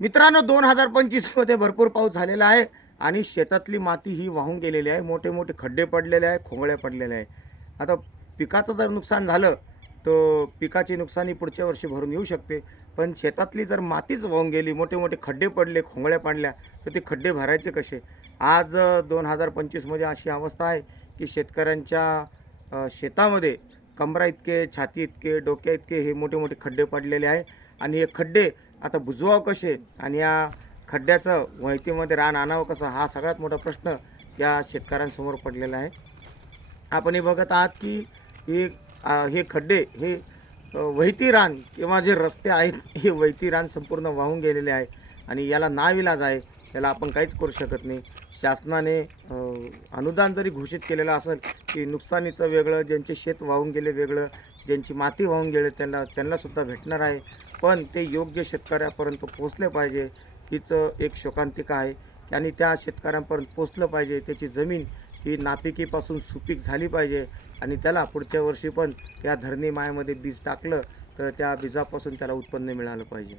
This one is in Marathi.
मित्रांनो दोन हजार पंचवीसमध्ये भरपूर पाऊस झालेला आहे आणि शेतातली माती ही वाहून गेलेली आहे. मोठे मोठे खड्डे पडलेले आहे खोंगळ्या पडलेल्या आहे आता पिकाचं जर नुकसान झालं तर पिकाची नुकसानी पुढच्या वर्षी भरून येऊ शकते. पण शेतातली जर मातीच वाहून गेली मोठे मोठे खड्डे पडले खोंगळ्या पडल्या तर ते खड्डे भरायचे कसे? आज दोन हजार पंचवीसमध्ये अशी अवस्था आहे की शेतकऱ्यांच्या शेतामध्ये कमरा इतके छाती इतके डोक्या इतके हे मोठे मोठे खड्डे पडलेले आहे. आणि हे खड्डे आता बुजवावं कसे? आणि या खड्ड्याचं माहितीमध्ये रान आणावं कसं? हा सगळ्यात मोठा प्रश्न या शेतकऱ्यांसमोर पडलेला आहे. आपण हे बघत आहात की हे हे खड्डे हे वैती रान किंवा जे रस्ते आहेत हे वैती रान संपूर्ण वाहून गेलेले आहे. आणि याला नाविलाज आहे. याला आपण काहीच करू शकत नाही. शासनाने अनुदान जरी घोषित केलेलं असेल की नुकसानीचं वेगळं ज्यांचे शेत वाहून गेले वेगळं ज्यांची माती वाहून गेले त्यांना त्यांनासुद्धा भेटणार आहे. पण ते योग्य शेतकऱ्यापर्यंत पोचले पाहिजे हीच एक शोकांतिका आहे. आणि त्या शेतकऱ्यांपर्यंत पोचलं पाहिजे त्याची जमीन ही नापिकीपासून सुपीक झाली पाहिजे आणि त्याला पुढच्या वर्षी पण त्या धरणी मायामध्ये बीज टाकलं तर त्या बीजापासून त्याला उत्पन्न मिळालं पाहिजे.